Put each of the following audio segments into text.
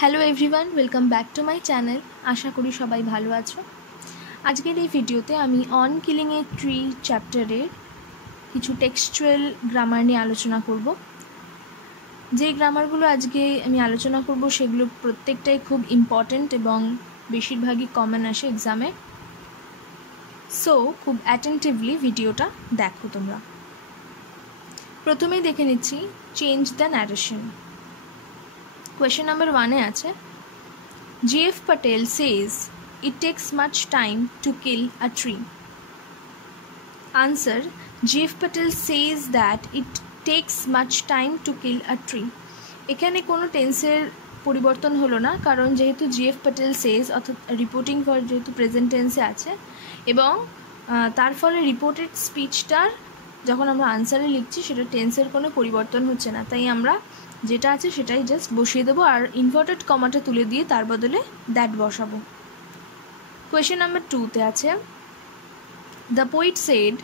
Hello everyone, welcome back to my channel. আশা করি সবাই ভালো আছো। আজকের এই ভিডিওতে আমি অন কিলিং এ ট্রি চ্যাপ্টারের কিছু টেক্সচুয়াল গ্রামার নিয়ে আলোচনা করব। যে গ্রামারগুলো আজকে আমি আলোচনা করব সেগুলো প্রত্যেকটাই খুব ইম্পর্ট্যান্ট এবং বেশিরভাগই কমন আসে এক্সামে। সো খুব অ্যাটেন্টিভলি ভিডিওটা দেখো তোমরা। প্রথমেই দেখে নিচ্ছি change the narration. Question number 1-এ আছে J.F. Patel says it takes much time to kill a tree. Answer: J.F. Patel says that it takes much time to kill a tree. এখানে কোনো টেন্সের পরিবর্তন হলো না, কারণ যেহেতু J.F. Patel says অর্থাৎ রিপোর্টিং ভার্ব যেহেতু প্রেজেন্ট টেন্সে আছে এবং তার ফলে রিপোর্টেড স্পিচটার যখন আমরা আনসারে লিখছি সেটা টেন্সের কোনো পরিবর্তন হচ্ছে না, তাই আমরা যেটা আছে সেটাই জাস্ট বসিয়ে দেবো আর ইনভার্টেড কমাটা তুলে দিয়ে তার বদলে দ্যাট বসাবো। কোয়েশ্চেন নাম্বার 2-তে আছে the poet said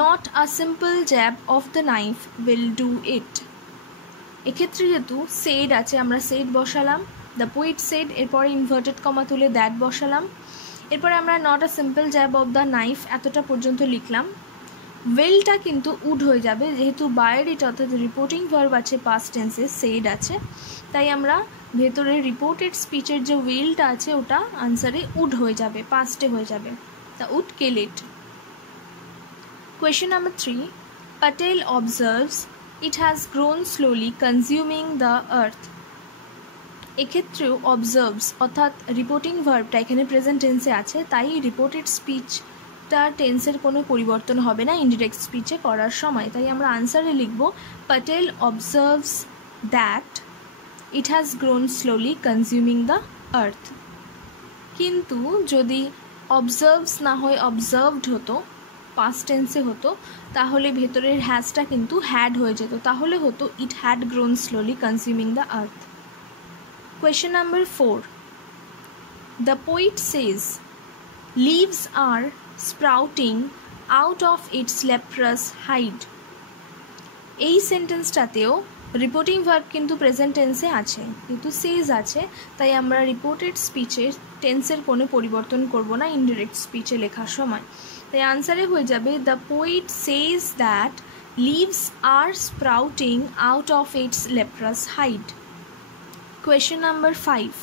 not a simple jab of the knife will do it. এক্ষেত্রে যেহেতু সেড আছে আমরা সেড বসালাম, দ্য পোয়েট সেড, এরপরে ইনভার্টেড কমা তুলে দ্যাট বসালাম, এরপরে আমরা not a simple jab of the knife এতটা পর্যন্ত লিখলাম। উইলটা কিন্তু উড হয়ে যাবে, যেহেতু বায়ের এটা অর্থাৎ রিপোর্টিং ভার্ব আছে পাস্ট টেন্সে, সেড আছে, তাই আমরা ভেতরে রিপোর্টেড স্পিচের যে উইলটা আছে ওটা আনসারে উড হয়ে যাবে, পাস্টে হয়ে যাবে, তা would kill it. Question number 3, Patel observes it has grown slowly consuming the earth. এক্ষেত্রেও অবজার্ভস অর্থাৎ রিপোর্টিং ভার্বটা এখানে প্রেজেন্ট টেন্সে আছে, তাই রিপোর্টেড স্পিচ তার টেন্সের কোনো পরিবর্তন হবে না ইনডিরেক্ট স্পিচে করার সময়, তাই আমরা আনসারে লিখব Patel observes that it has grown slowly consuming the আর্থ। কিন্তু যদি অবজার্ভস না হয় অবজার্ভড হতো, পাস্ট টেন্সে হতো, তাহলে ভেতরের হ্যাজটা কিন্তু হ্যাড হয়ে যেত, তাহলে হতো it had grown slowly consuming the earth. Question number 4. The poet says, leaves are sprouting out of its leprous hide. এই সেন্টেন্সটাতেও রিপোর্টিং ভার্ব কিন্তু প্রেজেন্ট টেন্সে আছে, কিন্তু সেজ আছে, তাই আমরা রিপোর্টেড স্পিচের টেন্সের কোনো পরিবর্তন করব না ইনডিরেক্ট স্পিচে লেখার সময়, তাই আনসারে হয়ে যাবে the poet says that leaves are sprouting out of its leprous hide. Question number 5.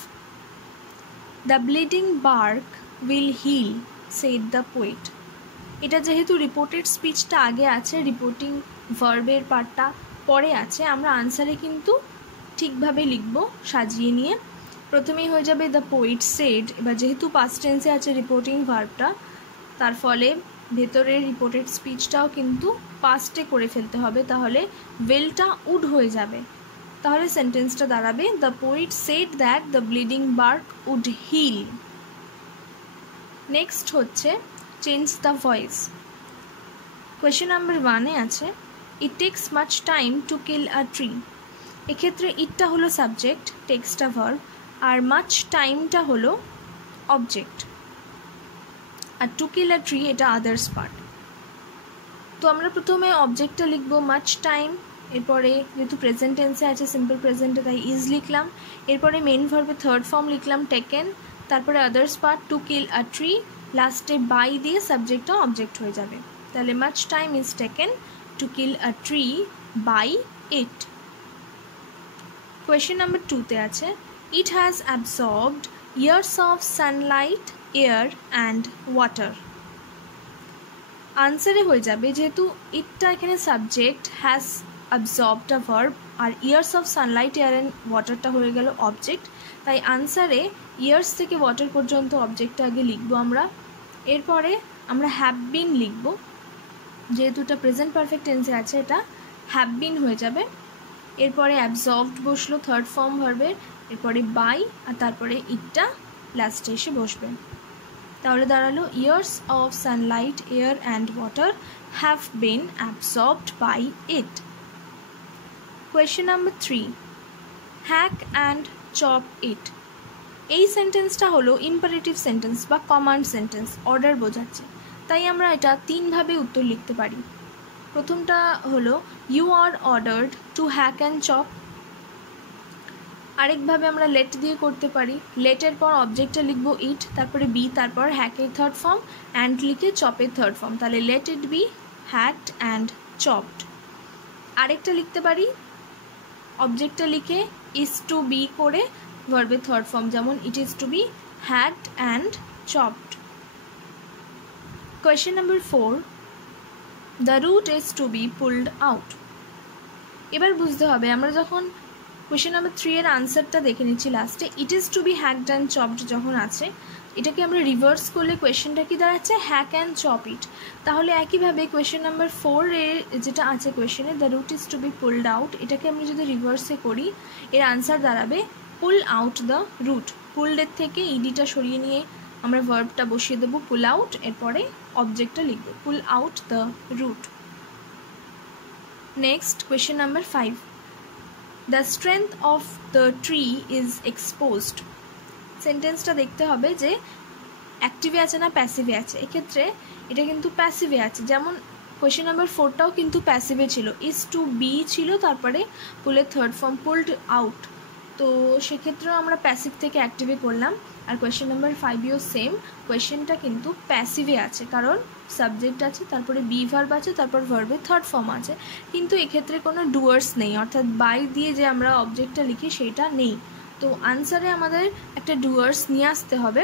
The bleeding bark will heal, said the poet. এটা যেহেতু রিপোর্টেড স্পিচটা আগে আছে, রিপোর্টিং ভার্বের পার্টটা পরে আছে, আমরা আনসারে কিন্তু ঠিকভাবে লিখব সাজিয়ে নিয়ে। প্রথমেই হয়ে যাবে দ্য পোয়েট সেড, এবার যেহেতু পাস্ট টেন্সে আছে রিপোর্টিং ভার্বটা, তার ফলে ভেতরের রিপোর্টেড স্পিচটাও কিন্তু পাস্টে করে ফেলতে হবে, তাহলে ওয়েলটা উড হয়ে যাবে, তাহলে সেন্টেন্সটা দাঁড়াবে the poet said that the bleeding bark would heal. Next হচ্ছে change the voice. Question number 1-এ আছে it takes much time to kill a tree. এক্ষেত্রে ইটটা হলো সাবজেক্ট, টেক্সটা ভার্ব, আর মাচ টাইমটা হলো অবজেক্ট, আর টু কিল আ ট্রি এটা আদার্স পার্ট। তো আমরা প্রথমে অবজেক্টটা লিখবো মাচ টাইম, এরপরে যেহেতু প্রেজেন্ট টেন্সে আছে সিম্পল প্রেজেন্টে তাই ইজ লিখলাম, এরপরে মেন ভার্বে থার্ড ফর্ম লিখলাম টেকেন, তারপরে others part to kill a tree, লাস্টে বাই দিয়ে সাবজেক্টটা অবজেক্ট হয়ে যাবে, তাহলে much time is taken to kill a tree by it. Question number 2-তে আছে it has absorbed years of sunlight air and water. আনসারে হয়ে যাবে যেহেতু ইটটা এখানে subject, has absorbed a verb, আর years of sunlight air and ওয়াটারটা হয়ে গেল অবজেক্ট, তাই আনসারে ইয়ার্স থেকে ওয়াটার পর্যন্ত অবজেক্টটা আগে লিখবো আমরা, এরপরে আমরা হ্যাভ বিন লিখব, যেহেতু এটা প্রেজেন্ট পারফেক্ট টেন্সে আছে এটা হ্যাভ বিন হয়ে যাবে, এরপরে অ্যাবজর্বড বসলো থার্ড ফর্ম ভার্বের, এরপরে বাই, আর তারপরে ইটটা লাস্টে এসে বসবে, তাহলে দাঁড়ালো years of sunlight air and water have been absorbed by it. Question number 3, hack and chop it. এই সেন্টেন্সটা হলো ইম্পারেটিভ সেন্টেন্স বা কমান্ড সেন্টেন্স, অর্ডার বোঝাচ্ছে, তাই আমরা এটা 3ভাবে উত্তর লিখতে পারি। প্রথমটা হলো you are ordered to hack and chop, আরেকভাবে আমরা লেট দিয়ে করতে পারি। লেটের পর অবজেক্টটা লিখব ইট, তারপরে বি, তারপর হ্যাকের থার্ড ফর্ম, অ্যান্ড লিখে চপের থার্ড ফর্ম, তাহলে let it be hacked and chopped. আরেকটা লিখতে পারি অবজেক্টটা লিখে ইজ টু বি করে ভার্বের থার্ড ফর্ম, যেমন it is to be hacked and chopped. Question number 4, the root is to be pulled out. এবার বুঝতে হবে, আমরা যখন কোয়েশ্চেন নাম্বার 3 এর আনসারটা দেখে নিচ্ছি লাস্টে, it is to be hacked and chopped যখন আছে, এটাকে আমরা রিভার্স করলে কোয়েশ্চেনটা কি দাঁড়াচ্ছে, হ্যাক অ্যান্ড চপ ইট। তাহলে একইভাবে কোয়েশ্চেন নাম্বার 4 এর যেটা আছে কোয়েশ্চেনে, the root is to be pulled out, এটাকে আমি যদি রিভার্সে করি এর আনসার দাঁড়াবে পুল আউট দ্য রুট। পুলডের থেকে ইডিটা সরিয়ে নিয়ে আমরা ভার্বটা বসিয়ে দেবো পুল আউট, এরপরে অবজেক্টটা লিখব pull out the root. Next question number 5, the strength of the tree is exposed. সেন্টেন্সটা দেখতে হবে যে অ্যাক্টিভে আছে না প্যাসিভে আছে। এক্ষেত্রে এটা কিন্তু প্যাসিভে আছে, যেমন কোয়েশ্চেন নাম্বার 4টাও কিন্তু প্যাসিভে ছিল, ইজ টু বি ছিল, তারপরে পুলের থার্ড ফর্ম পুলড আউট, তো সেক্ষেত্রেও আমরা প্যাসিভ থেকে অ্যাক্টিভে করলাম। আর কোয়েশ্চেন নাম্বার 5এও সেম, কোয়েশ্চেনটা কিন্তু প্যাসিভে আছে, কারণ সাবজেক্ট আছে, তারপরে বি ভার্ব আছে, তারপর ভার্বের থার্ড ফর্ম আছে, কিন্তু এক্ষেত্রে কোনো ডুয়ার্স নেই, অর্থাৎ বাই দিয়ে যে আমরা অবজেক্টটা লিখি সেটা নেই। তো আনসারে আমাদের একটা ডুয়ার্স নিয়ে আসতে হবে।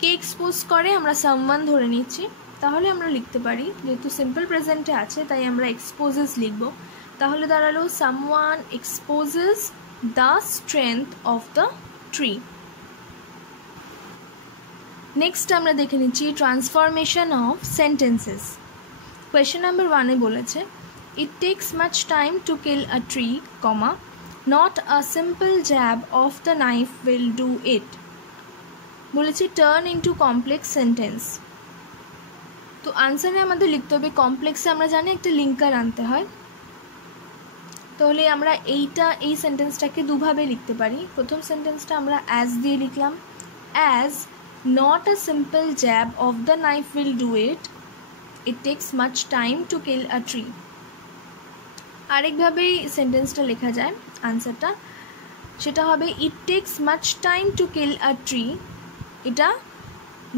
কে এক্সপোজ করে, আমরা সামওয়ান ধরে নিচ্ছি, তাহলে আমরা লিখতে পারি, যেহেতু সিম্পল প্রেজেন্টে আছে তাই আমরা এক্সপোজেস লিখব, তাহলে দাঁড়ালো someone exposes the strength of the tree. Next আমরা দেখে নিচ্ছি transformation of sentences. Question number 1-এ বলেছে, it takes much time to kill a tree, comma, not a simple jab of the knife will do it. বলেছি turn into complex sentence. তো আনসারে আমাদের লিখতে হবে, কমপ্লেক্সে আমরা জানি একটা লিঙ্কার আনতে হয়, তাহলে আমরা এই সেন্টেন্সটাকে দুভাবে লিখতে পারি। প্রথম সেন্টেন্সটা আমরা অ্যাজ দিয়ে লিখলাম, as not a simple jab of the knife will do it, it takes much time to kill a tree. আরেকভাবেই সেন্টেন্সটা লেখা যায় আনসারটা, সেটা হবে it takes much time to kill a tree, এটা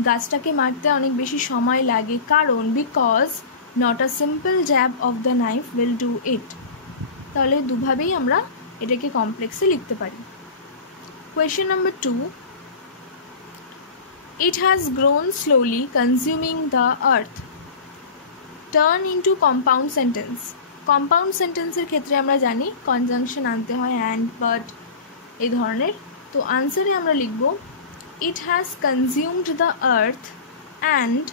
গাছটাকে মারতে অনেক বেশি সময় লাগে, কারণ because not a simple jab of the knife will do it. তাহলে দুভাবেই আমরা এটাকে কমপ্লেক্সে লিখতে পারি। Question number 2, it has grown slowly consuming the earth, turn into compound sentence. Compound সেন্টেন্সের ক্ষেত্রে আমরা জানি কনজাংশন আনতে হয়, অ্যান্ড, বাট এই ধরনের। তো আনসারে আমরা লিখব, it has consumed the earth and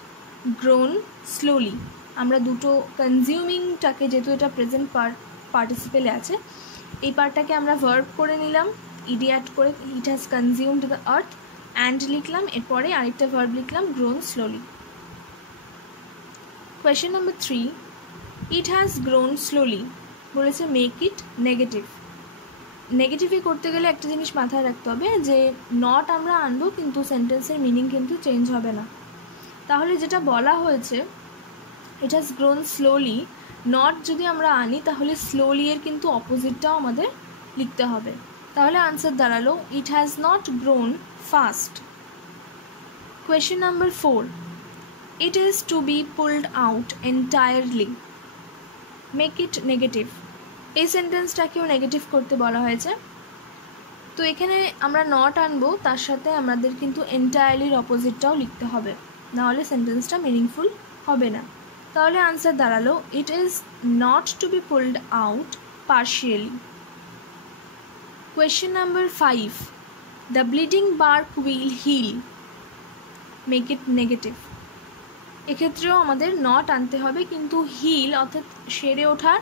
grown slowly. আমরা দুটো কনজিউমিংটাকে, যেহেতু এটা প্রেজেন্ট পার্টিসিপেলে আছে, এই পার্টটাকে আমরা ভার্ব করে নিলাম, ইডি অ্যাড করে, it has consumed the earth, and লিখলাম, এরপরে আরেকটা ভার্ব লিখলাম grown slowly. Question number 3, it has grown slowly, বলেছে মেক ইট নেগেটিভ। নেগেটিভে করতে গেলে একটা জিনিস মাথায় রাখতে হবে যে নট আমরা আনবো, কিন্তু সেন্টেন্সের মিনিং কিন্তু চেঞ্জ হবে না। তাহলে যেটা বলা হয়েছে ইট হ্যাজ গ্রোন স্লোলি, নট যদি আমরা আনি তাহলে স্লোলি এর কিন্তু অপোজিটটাও আমাদের লিখতে হবে। তাহলে আনসার দাঁড়ালো it has not grown fast. Question number 4, it is to be pulled out entirely, make it negative. এই সেন্টেন্সটাকেও নেগেটিভ করতে বলা হয়েছে, তো এখানে আমরা নট আনবো, তার সাথে আমাদের কিন্তু এন্টায়ারলির অপোজিটটাও লিখতে হবে, নাহলে সেন্টেন্সটা মিনিংফুল হবে না। তাহলে আনসার দাঁড়ালো it is not to be pulled out partially. Question number 5, the bleeding bark will heal, make it negative. এক্ষেত্রেও আমাদের নট আনতে হবে, কিন্তু হিল অর্থাৎ সেরে ওঠার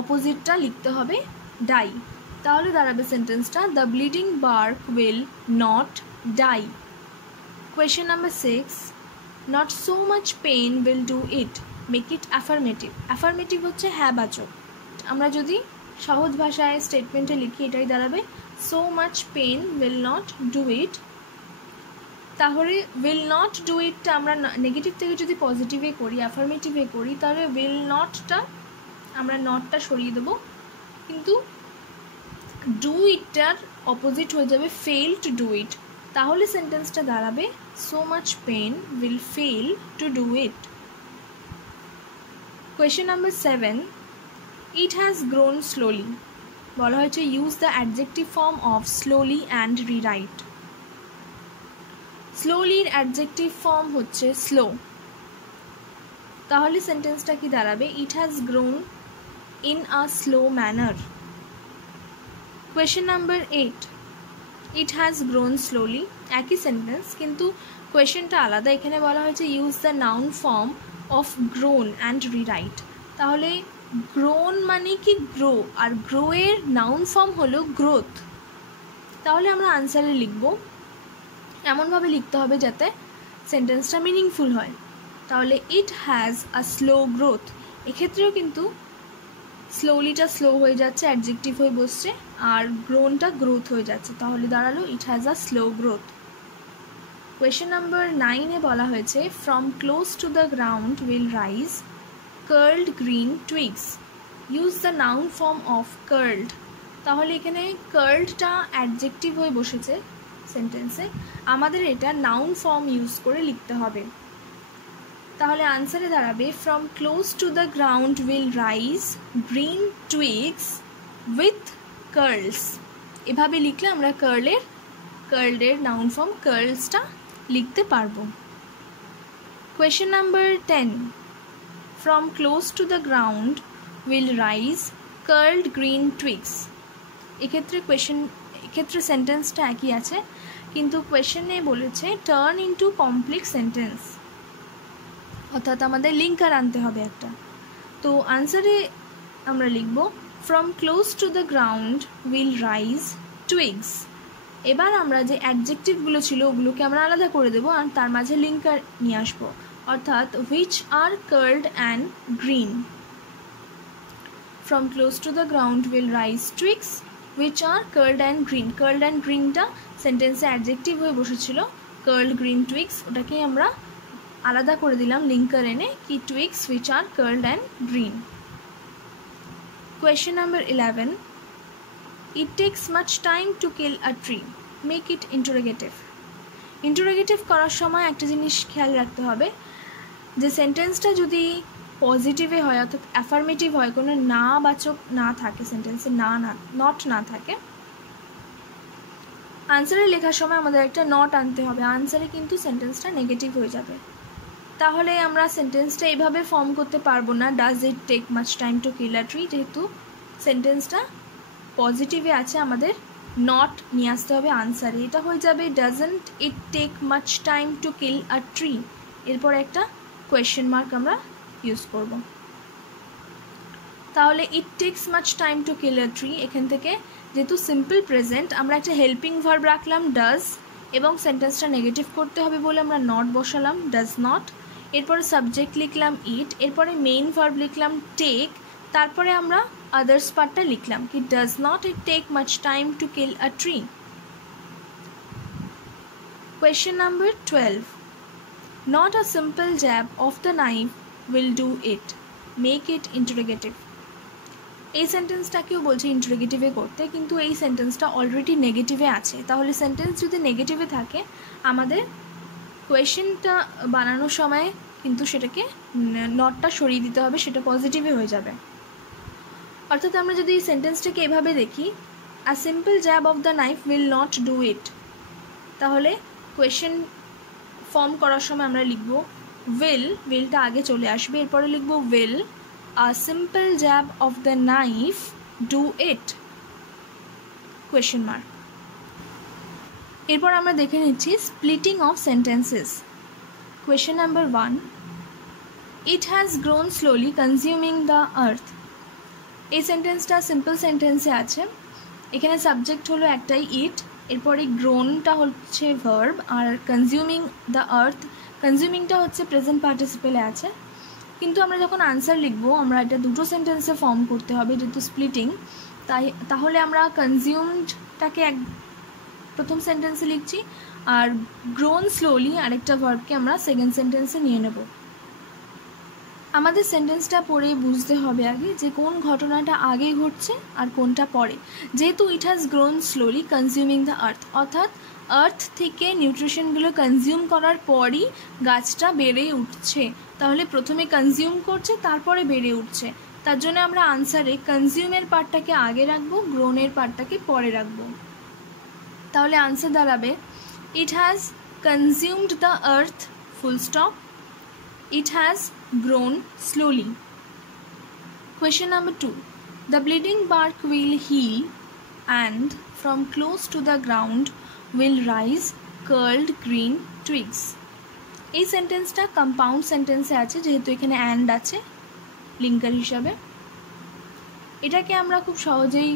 অপোজিটটা লিখতে হবে ডাই। তাহলে দাঁড়াবে সেন্টেন্সটা the bleeding bark will not die. Question number 6, not so much pain will do it, make it affirmative. Affirmative হচ্ছে হ্যাঁ বাচক, আমরা যদি সহজ ভাষায় স্টেটমেন্টে লিখি এটাই দাঁড়াবে so much pain will not do it. তাহলে উইল নট ডু ইটটা আমরা নেগেটিভ থেকে যদি পজিটিভে করি, অ্যাফার্মেটিভে করি, তাহলে উইল নটটা আমরা নটটা সরিয়ে দেবো, কিন্তু ডু ইটটার অপোজিট হয়ে যাবে ফেল টু ডু ইট, তাহলে সেন্টেন্সটা দাঁড়াবে so much pain will fail to do it. Question number 7, it has grown slowly. বলা হয়েছে use the adjective form of slowly and rewrite. স্লোলির অ্যাডজেক্টিভ ফর্ম হচ্ছে স্লো, তাহলে সেন্টেন্সটা কি দাঁড়াবে it has grown in a slow manner. Question number 8, it has grown slowly, একই sentence কিন্তু কোয়েশ্চেনটা আলাদা। এখানে বলা হয়েছে use the noun form of grown and rewrite, তাহলে গ্রোন মানে কি গ্রো, আর গ্রো এর নাউন ফর্ম হলো গ্রোথ। তাহলে আমরা আনসারে লিখব, এমনভাবে লিখতে হবে যাতে সেন্টেন্সটা মিনিংফুল হয়। তাহলে ইট হ্যাজ আ স্লো গ্রোথ, এক্ষেত্রেও কিন্তু স্লোলিটা স্লো হয়ে যাচ্ছে, অ্যাডজেক্টিভ হয়ে বসছে, আর গ্রোনটা গ্রোথ হয়ে যাচ্ছে, তাহলে দাঁড়ালো it has a slow growth. Question number 9-এ বলা হয়েছে from close to the ground will rise curled green twigs, use the noun form of curled. তাহলে এখানে কার্লডটা অ্যাডজেক্টিভ হয়ে বসেছে সেন্টেন্সে, আমাদের এটা নাউন ফর্ম ইউজ করে লিখতে হবে। তাহলে আনসারে দাঁড়াবে from close to the ground will rise green twigs with curls. এভাবে লিখলে আমরা কার্লের নাউন ফর্ম কার্লসটা লিখতে পারবো। Question number 10, from close to the ground will rise curled green twigs. এক্ষেত্রে সেন্টেন্সটা একই আছে, কিন্তু কোয়েশ্চেনে বলেছে টার্ন ইনটু কমপ্লেক্স সেন্টেন্স, অর্থাৎ আমাদের লিঙ্কার আনতে হবে একটা। তো আনসারে আমরা লিখব from close to the ground will rise টুইগস। এবার আমরা যে অ্যাডজেক্টিভগুলো ছিল ওগুলোকে আমরা আলাদা করে দেবো আর তার মাঝে লিঙ্কার নিয়ে আসবো, অর্থাৎ which are curled and green. From close to the ground will rise twigs which are curled and green. Curled and গ্রিনটা সেন্টেন্সে অ্যাডজেক্টিভ হয়ে বসেছিল, কার্লড গ্রিন টুইগস ওটাকে আমরা আলাদা করে দিলাম লিঙ্কার এনে কি twigs which are curled and green. Question number 11, it takes much time to kill a tree, make it interrogative. Interrogative করার সময় একটা জিনিস খেয়াল রাখতে হবে যে সেন্টেন্সটা যদি পজিটিভে হয় অর্থাৎ অ্যাফার্মেটিভ হয়, কোনো না বাচক না থাকে সেন্টেন্সে, নট না থাকে, আনসারে লেখার সময় আমাদের একটা নট আনতে হবে, আনসারে কিন্তু সেন্টেন্সটা নেগেটিভ হয়ে যাবে। তাহলে আমরা সেন্টেন্সটা এইভাবে ফর্ম করতে পারবো না does it take much time to kill a tree, যেহেতু সেন্টেন্সটা পজিটিভে আছে আমাদের নট নিয়ে আসতে হবে আনসারে। এটা হয়ে যাবে doesn't it take much time to kill a tree, এরপর একটা কোয়েশ্চেন মার্ক আমরা ইউজ করব। তাহলে it takes much time to kill a tree, এখান থেকে যেহেতু সিম্পল প্রেজেন্ট আমরা একটা হেল্পিং ভার্ব রাখলাম ডাজ, এবং সেন্টেন্সটা নেগেটিভ করতে হবে বলে আমরা নট বসালাম ডাজ নট, এরপরে সাবজেক্ট লিখলাম ইট, এরপরে মেইন ভার্ব লিখলাম টেক, তারপরে আমরা আদার্স পার্টটা লিখলাম কি does not it take much time to kill a tree. Question number 12, not a simple jab of the knife will do it, make it interrogative. এই সেন্টেন্সটাকেও বলছে ইন্টারোগেটিভে করতে, কিন্তু এই সেন্টেন্সটা অলরেডি নেগেটিভে আছে, তাহলে সেন্টেন্স যদি নেগেটিভে থাকে আমাদের কোয়েশ্চেনটা বানানোর সময় কিন্তু সেটাকে নটটা সরিয়ে দিতে হবে, সেটা পজিটিভে হয়ে যাবে। অর্থাৎ আমরা যদি এই সেন্টেন্সটাকে এভাবে দেখি আ simple jab of the knife will not do it, তাহলে কোয়েশ্চেন ফর্ম করার সময় আমরা লিখব উইলটা আগে চলে আসবে, এরপরে লিখব will a simple jab of the knife do it question mark. এরপর আমরা দেখে নিচ্ছি splitting of sentences. Question number 1, it has grown slowly consuming the আর্থ। এই সেন্টেন্সটা সিম্পল সেন্টেন্সে আছে, এখানে সাবজেক্ট হলো একটাই ইট, এরপরে গ্রোনটা হচ্ছে ভার্ব, আর কনজিউমিং দ্য আর্থ, কনজিউমিংটা হচ্ছে প্রেজেন্ট পার্টিসিপেলে আছে। কিন্তু আমরা যখন আনসার লিখবো আমরা এটা দুটো সেন্টেন্সে ফর্ম করতে হবে যেহেতু স্প্লিটিং, তাহলে আমরা কনজিউমডটাকে প্রথম সেন্টেন্সে লিখছি আর গ্রোন স্লোলি আরেকটা ভার্বকে আমরা সেকেন্ড সেন্টেন্সে নিয়ে নেব। আমাদের সেন্টেন্সটা পড়ে বুঝতে হবে আগে যে কোন ঘটনাটা আগে ঘটছে আর কোনটা পরে। যেহেতু ইট has grown slowly consuming the আর্থ, অর্থাৎ আর্থ থেকে নিউট্রিশনগুলো কনজিউম করার পরই গাছটা বেড়ে উঠছে, তাহলে প্রথমে কনজিউম করছে তারপরে বেড়ে উঠছে। তার জন্য আমরা আনসারে কনজিউমের পার্টটাকে আগে রাখবো, গ্রোনের পার্টটাকে পরে রাখবো। তাহলে আনসার দাঁড়াবে it has consumed the earth full stop, it has grown slowly. Question number 2. The bleeding bark will heal and from close to the ground will rise curled green twigs. এই সেন্টেন্সটা কম্পাউন্ড সেন্টেন্সে আছে, যেহেতু এখানে and আছে linker হিসাবে। এটাকে আমরা খুব সহজেই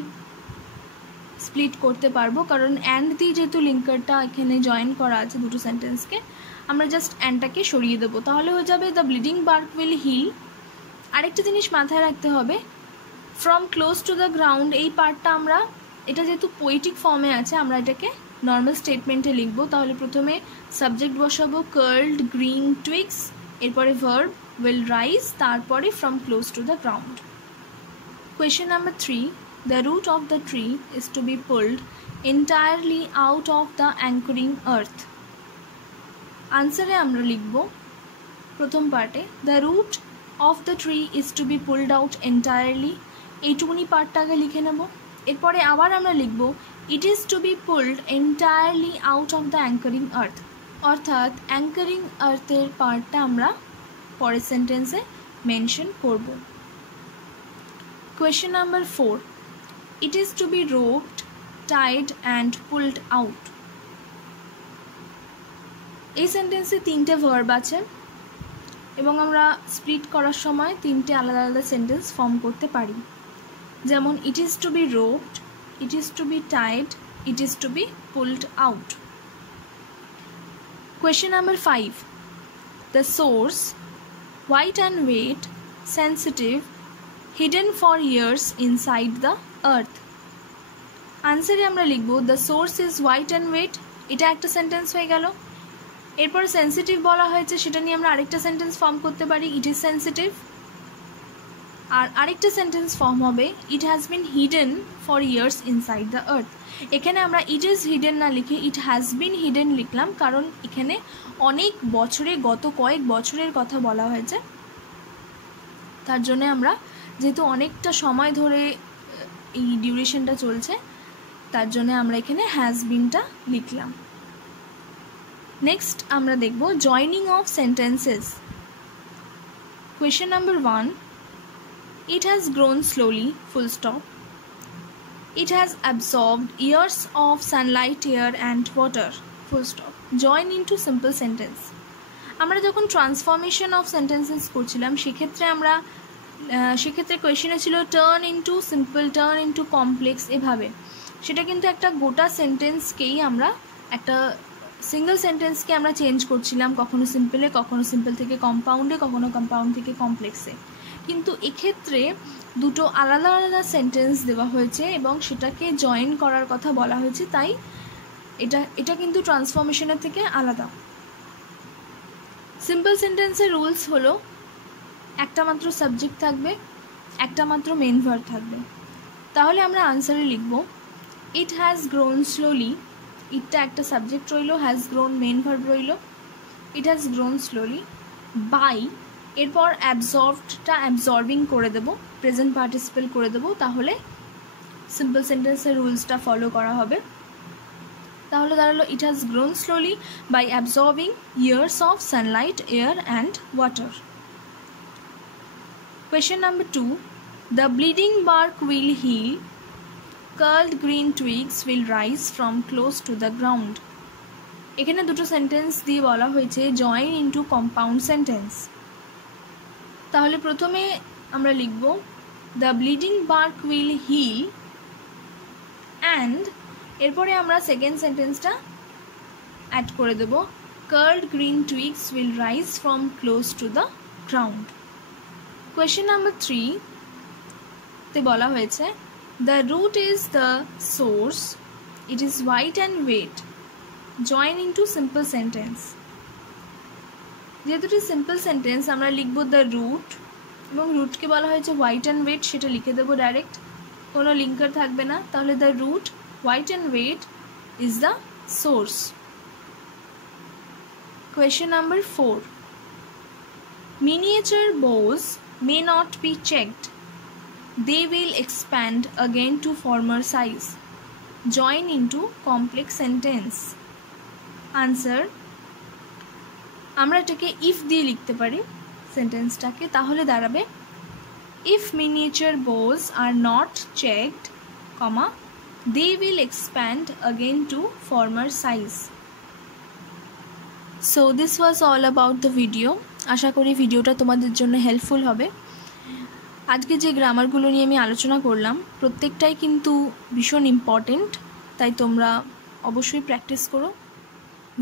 স্প্লিট করতে পারবো, কারণ অ্যান্ড দিয়ে যেহেতু লিঙ্কারটা এখানে জয়েন করা আছে দুটো সেন্টেন্সকে, আমরা জাস্ট অ্যান্ডটাকে সরিয়ে দেবো, তাহলে হয়ে যাবে the bleeding bark will heal. আরেকটা জিনিস মাথায় রাখতে হবে, from close to the ground এই পার্টটা আমরা, এটা যেহেতু পোয়েটিক ফর্মে আছে, আমরা এটাকে নর্মাল স্টেটমেন্টে লিখবো। তাহলে প্রথমে সাবজেক্ট বসাবো কার্লড গ্রিন টুইগস, এরপরে ভার্ব উইল রাইজ, তারপরে from close to the ground. Question number 3. The root of the tree is to be pulled entirely out of the anchoring earth. আনসারে আমরা লিখব প্রথম পার্টে the root of the tree is to be pulled out entirely, এইটুকুনি পার্টটাকে লিখে নেব। এরপরে আবার আমরা লিখব it is to be pulled entirely out of the anchoring earth, অর্থাৎ অ্যাঙ্কারিং আর্থের পার্টটা আমরা পরের সেন্টেন্সে মেনশন করব। Question number 4. It is to be roped, tied and pulled out. এই সেন্টেন্সে তিনটে ভার্ব আছে এবং আমরা স্প্লিট করার সময় তিনটে আলাদা আলাদা সেন্টেন্স ফর্ম করতে পারি, যেমন it is to be roped, it is to be tied, it is to be pulled out. Question number 5. The source, white and weight, sensitive, hidden for years inside the earth. আনসারে আমরা লিখব the source is white and wet, এটা একটা sentence হয়ে গেল। এরপর sensitive বলা হয়েছে, সেটা নিয়ে আমরা আরেকটা সেন্টেন্স ফর্ম করতে পারি, ইট ইজ সেন্সিটিভ। আর আরেকটা সেন্টেন্স ফর্ম হবে it has been hidden for years inside the earth. এখানে আমরা ইট ইজ হিডেন না লিখে ইট হ্যাজ বিন হিডেন লিখলাম, কারণ এখানে অনেক বছরে, গত কয়েক বছরের কথা বলা হয়েছে। তার জন্য আমরা, যেহেতু অনেকটা সময় ধরে এই ডিউরেশনটা চলছে, তার জন্য আমরা এখানে হ্যাজ বিনটা লিখলাম। নেক্সট আমরা দেখব joining of sentences. Question number 1. It has grown slowly, full stop. It has absorbed years of sunlight, air and water, full stop. Join into simple sentence. আমরা যখন ট্রান্সফরমেশন অফ সেন্টেন্সেস করছিলাম, সেক্ষেত্রে কোয়েশ্চেনে ছিল turn into simple, turn into complex, এভাবে। সেটা কিন্তু একটা গোটা সেন্টেন্সকেই আমরা, একটা সিঙ্গল সেন্টেন্সকে আমরা চেঞ্জ করছিলাম, কখনো সিম্পলে, কখনো সিম্পল থেকে কম্পাউন্ডে, কখনো কম্পাউন্ড থেকে কমপ্লেক্সে। কিন্তু এক্ষেত্রে দুটো আলাদা আলাদা সেন্টেন্স দেওয়া হয়েছে এবং সেটাকে জয়েন করার কথা বলা হয়েছে, তাই এটা কিন্তু ট্রান্সফরমেশনের থেকে আলাদা। সিম্পল সেন্টেন্সের রুলস হলো একটা মাত্র সাবজেক্ট থাকবে, একটা মাত্র মেন ভার্ব থাকবে। তাহলে আমরা আনসারে লিখব ইট হ্যাজ গ্রোন স্লোলি, ইটটা একটা সাবজেক্ট রইল, হ্যাজ গ্রোন মেন ভার্ব রইল, it has grown slowly by, এরপর অ্যাবজর্বডটা অ্যাবজর্বিং করে দেব, প্রেজেন্ট পার্টিসিপেল করে দেব, তাহলে সিম্পল সেন্টেন্সের রুলসটা ফলো করা হবে। তাহলে দাঁড়ালো it has grown slowly by absorbing years of sunlight, air and water. Question number 2. The bleeding bark will heal, curled green twigs will rise from close to the ground. এখানে দুটো sentence দিয়ে বলা হয়েছে join into compound sentence. তাহলে প্রথমে আমরা লিখব the bleeding bark will heal and, এরপরে আমরা সেকেন্ড সেন্টেন্সটা অ্যাড করে দেব curled green twigs will rise from close to the ground. Question number 3 তে বলা হয়েছে the root is the source, it is white and wet, join into simple sentence. যেহেতু এটা সিম্পল সেন্টেন্স, আমরা লিখব দ্য রুট এবং রুটকে বলা হয়েছে হোয়াইট অ্যান্ড ওয়েট, সেটা লিখে দেবো ডাইরেক্ট, কোনো লিঙ্কার থাকবে না। তাহলে the root white and wet is the source. Question number 4. Miniature bows may not be checked. They will expand again to former size. Join into complex sentence. Answer. আমরা এটাকে if দিয়ে লিখতে পারি সেন্টেন্সটাকে, তাহলে দাঁড়াবে if miniature bows are not checked, they will expand again to former size. So this was all about the video. আশা করি ভিডিওটা তোমাদের জন্য হেল্পফুল হবে। আজকে যে গ্রামারগুলো নিয়ে আমি আলোচনা করলাম প্রত্যেকটাই কিন্তু ভীষণ ইম্পর্টেন্ট, তাই তোমরা অবশ্যই প্র্যাকটিস করো।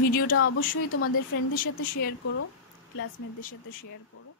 ভিডিওটা অবশ্যই তোমাদের ফ্রেন্ডদের সাথে শেয়ার করো, ক্লাসমেটদের সাথে শেয়ার করো।